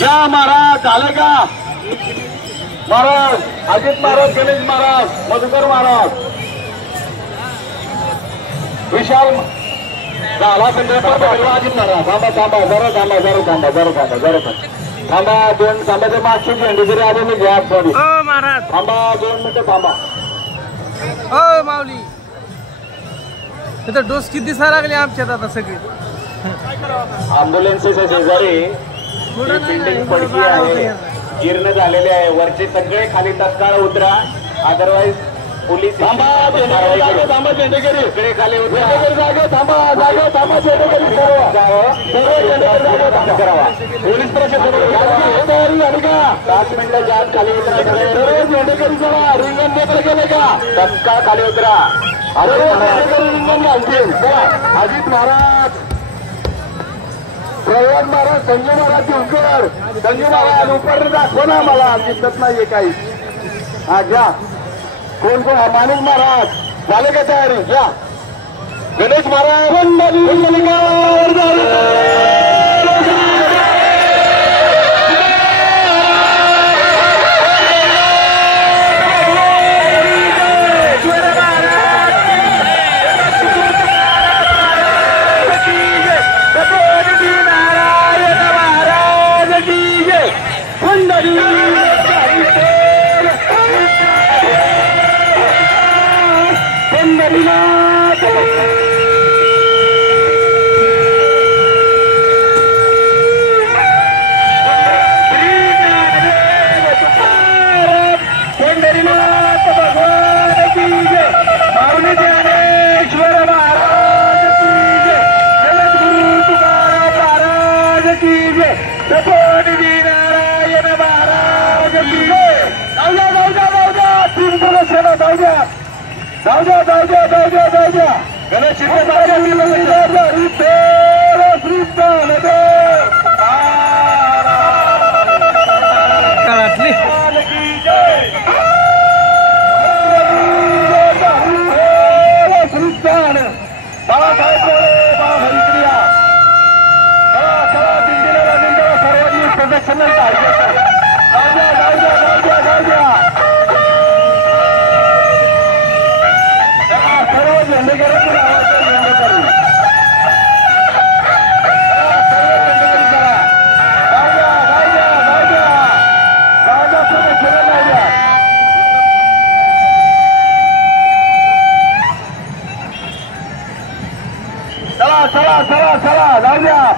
या महाराज आले का महाराज? अजित महाराज, गणेश महाराज, मधुकर महाराज, विशाल झाला संदर्भात अजित महाराज. थांबा थांबा जरा थांबा जरा थांबा जरा थांबा जरा थांबा 2 थांबाच्या मागचे झेंडे जरी आले मी घ्या सॉरी महाराज. थांबा 2 मिनिटं थांबा. माऊली तिथं डोस किती दिसायला लागले आमच्यात आता सगळे. अँब्युलन्सच्या शेजारी बिल्डिंग पडकी आहे, जीर्ण झालेले आहे. वरचे सगळे खाली तत्काळ उतरा, अदरवाईज पोलीस थांबा झेंडेकरी इकडे खाली उतरा. थांबा जागा थांबा झेंडेकरी करावा. पोलीस प्रशासन झाली का? 5 मिनिटाच्या आत खाली उतरा. झेंडेकरी चला. रिंगण पेपर गेले का? तत्काळ खाली उतरा. अरे रिंगण घालतील. अजित महाराज, प्रवाद महाराज, संजय महाराज दिवकर, संजय महाराज उपर दाखवा ना, मला दिसत नाहीये काही. हा घ्या. कोण कोण? माणूस महाराज झाले का तयारी? घ्या. गणेश महाराज गणेश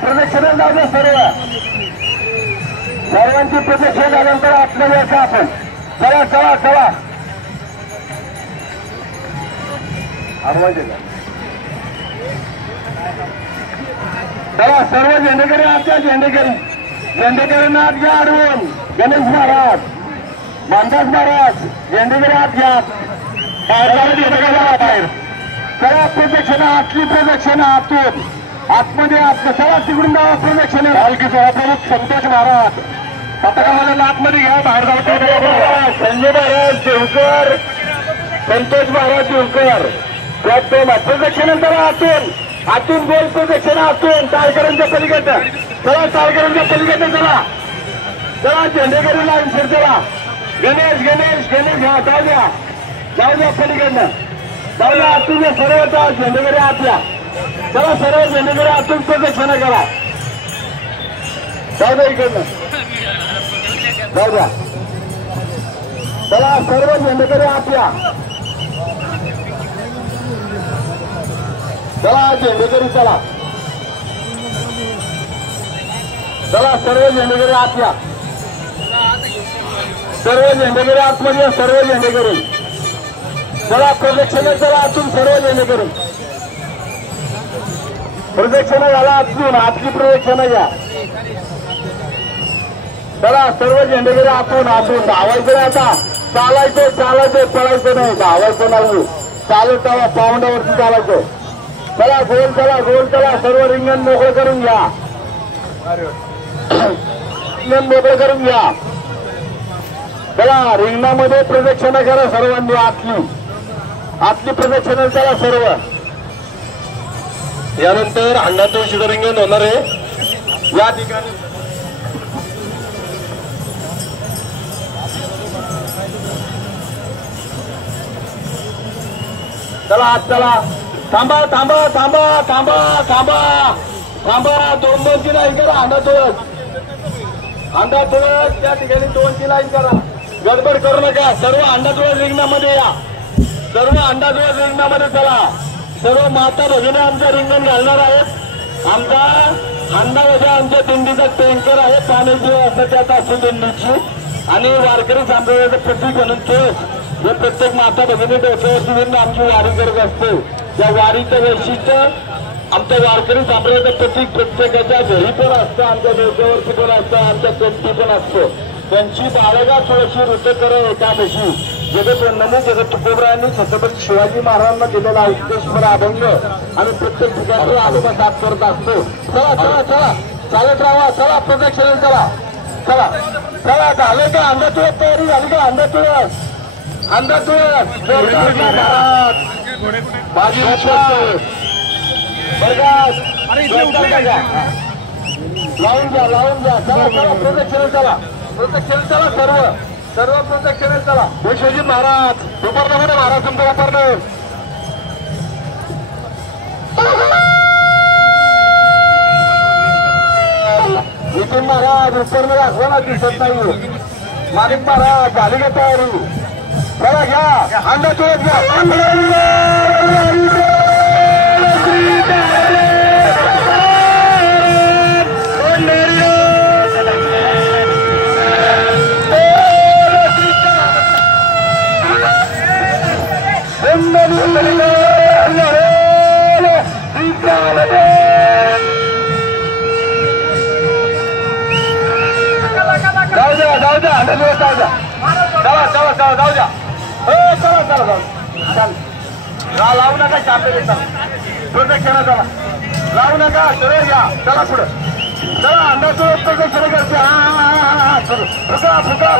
प्रदक्षिणा जाऊ द्या. सर्वांची प्रदक्षिणा झाल्यानंतर आतमध्ये यायचं आपण. चला चला चला. चला सर्व झेंडेकरी आजच्या झेंडेकरींना आत घ्या अडवून. गणेश महाराज, मानदास महाराज झेंडेकरी आत घ्या. बाहेर चला. प्रदक्षिणा, आतली प्रदक्षिणा आतून आतमध्ये चला. तिकडून जावा प्रदक्षिणा. हलकी सभाप्रमुख संतोष महाराज पथकामध्ये आतमध्ये घ्या. बाहेर जाऊ. संजय महाराज देवकर, संतोष महाराज देवकर प्रदक्षिणा चला. आतून गोल प्रदक्षिणा आतून टाळकरांच्या पलीकडनं चला. टाळकरांच्या पलीकडनं चला. चला झेंडेकरी लाईन फिर चला. गणेश गणेश गणेश घ्या. जाऊ द्या पलीकडनं. जाऊ द्या आतून सर्व झेंडेकरी आतल्या. चला सर्व झेंडेकरी आतून प्रदक्षिणा करा. जाऊ द्या इकडनं. जाऊ द्या. चला सर्व झेंडेकरी आतल्या. चला झेंडेकरी चला. चला सर्व झेंडेकरी आतल्या. सर्व झेंडेकरी आतमध्ये. सर्व झेंडेकरी चला. प्रदक्षिणा चला आतून. सर्व झेंडेकरी प्रदक्षिणा झाला आतून. आतली प्रदक्षिणा घ्या. चला सर्व झेंडेकरी आतून. धावायचं नाही आता. चालायचं पळायचं नाही. धावायचं नाही. चालत जावा. पाऊंडावरती चालायचं. चला गोल चला. सर्व रिंगण मोकळं करून घ्या. रिंगण मोकळं करून घ्या. चला रिंगणामध्ये प्रदक्षिणा करा सर्वांनी. आतली प्रदक्षिणा चला सर्व. यानंतर अण्णातून शिवरिंगण होणार आहे. या ठिकाणी चला चला थांबा थांबा थांबा थांबा थांबा थांबा 2-2ची लाईन करा अंडा तुळस त्या ठिकाणी 2ची लाईन करा गडबड करू नका सर्व अंडा तुळस रिंगणामध्ये या सर्व अंडा तुळस रिंगणामध्ये चला सर्व माता भगिनी आमच्या रिंगण घालणार आहेत आमचा अंडावजा आमच्या दिंडीचा टँकर आहे पाण्याची व्यवस्था त्यात असते दिंडीची आणि वारकरी संप्रदायाचं प्रतीक म्हणून तुळस हे प्रत्येक माता भगिनी डोक्यावरती घेऊन आमची वारी करत असते त्या वारीचं वैशिष्ट्य आमच्या वारकरी संप्रदायाचं प्रतीक प्रत्येकाच्या घरी पण असतं आमच्या डोक्यावरती पण असतं आमच्या कंठी पण असतं त्यांची बाळगा तुळशी ऋतकर एकादशी जगत नमो जगत तुकोबरायांनी छत्रपती शिवाजी महाराजांना दिलेला उत्कृष्ट अभंग आणि प्रत्येक ठिकाणी आलोबा साथ करत असतो चला चला चला चालत राहा चला प्रदक्षिणा चला चला चला झालं का अंडा तुळस तयारी झाली का अंडा तुळस अंडा तुळस माझी लावून घ्या चला चला प्रदक्षिणा चला प्रदक्षिणा चला सर्व सर्व प्रदक्षिणा चला शिवाजी महाराज दुपारला महाराज तुमचं वापरलं नितीन महाराज उपकरण दाखवायला दिसत नाही माणिक महाराज झाली का तयारी चला घ्या अंडा तुळस घ्या जाऊ द्या अंडा तुळस जाऊ द्या चला चला चला जाऊ द्या चला चला जाऊ लावू नका शांतते चला प्रदक्षिणा चला लावू नका सरळ घ्या चला पुढं चला अंडा तुळस प्रदक्षिणा करते हा फुका फुका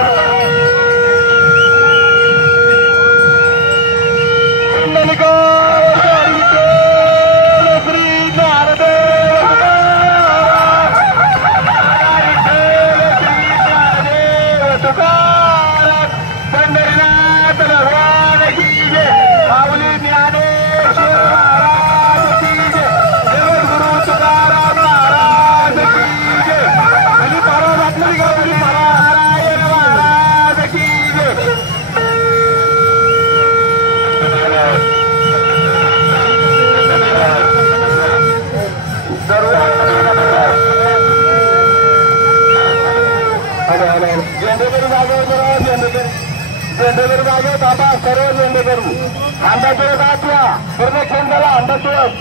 झेंडेकरी जागे बाबा सर्व झेंडेकरू अंडा तुळस आठवा प्रदक्षिण झाला अंडा तुळस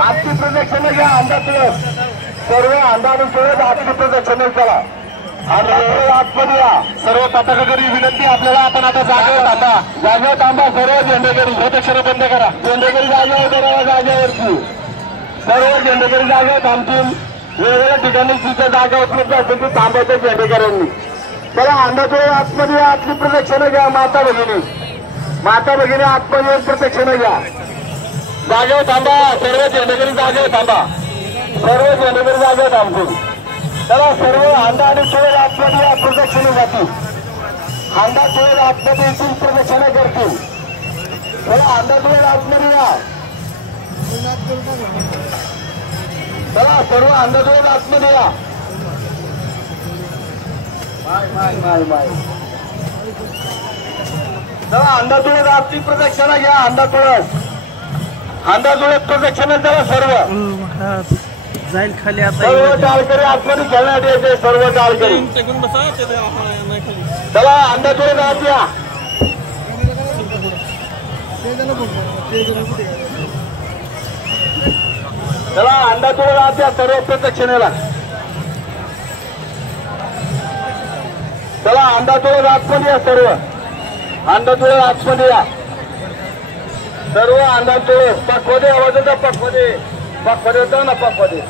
आजची प्रदक्षिणा घ्या अंडा तुळस सर्व अंडा आणि तुळस आजची प्रदक्षिणा चला आणि आतमध्ये या सर्व पथकरी विनंती आपल्याला आपण आता जागेवर थांबा सर्व झेंडेकरी प्रदक्षिणा बंद करा झेंडेकरी जागेवर करावा जागेवरती सर्व झेंडेकरी जागेवर थांबतील वेगवेगळ्या ठिकाणी जिथे जागा उपलब्ध असेल ती थांबायचं झेंडेकरांनी चला अंडा तुळस आतमध्ये आतली प्रदक्षिणा घ्या माता भगिनी आतमध्ये प्रदक्षिणा घ्या जागेवर थांबा सर्व झेंडेकरी जागेवर थांबा सर्व झेंडेकरी जागेवर थांबतील चला सर्व अंडा आणि तुळस आतमध्ये या प्रदक्षिणा जातील अंडा तुळस आतमध्ये येथील प्रदक्षिणा करतील चला अंडा तुळस आतमध्ये या चला सर्व अंडा तुळस आतमध्ये या चला अंडा तुळस आजची प्रदक्षिणा घ्या अंडा तुळस प्रदक्षिणा चला सर्व जाईल खाली आता सर्व टाळकरी आतमध्ये खेळण्यात येते सर्व टाळकरी चला अंडा तुळस आत या चला अंडा तुळस आत या सर्व प्रदक्षिणेला चला अंडा तुळस आतमध्ये या सर्व अंडा तुळस आतमध्ये या सर्व अंडा तुळस पकमध्ये आवाज होता पकमध्ये होता ना पकमध्ये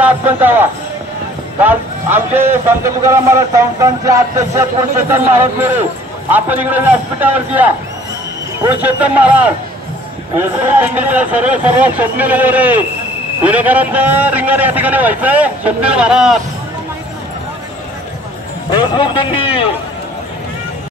आतपर्यंत आवा काल आमचे संत तुकाराम महाराज संस्थांचे अध्यक्ष पुरुषोत्तम महाराज गुरु आपण इकडे व्यासपीठावरती या पुरुषोत्तम महाराज सर्व स्वप्न वगैरे पुणेकरांचं रिंगण या ठिकाणी व्हायचंय. सुनील महाराज फेसबुक दिंडी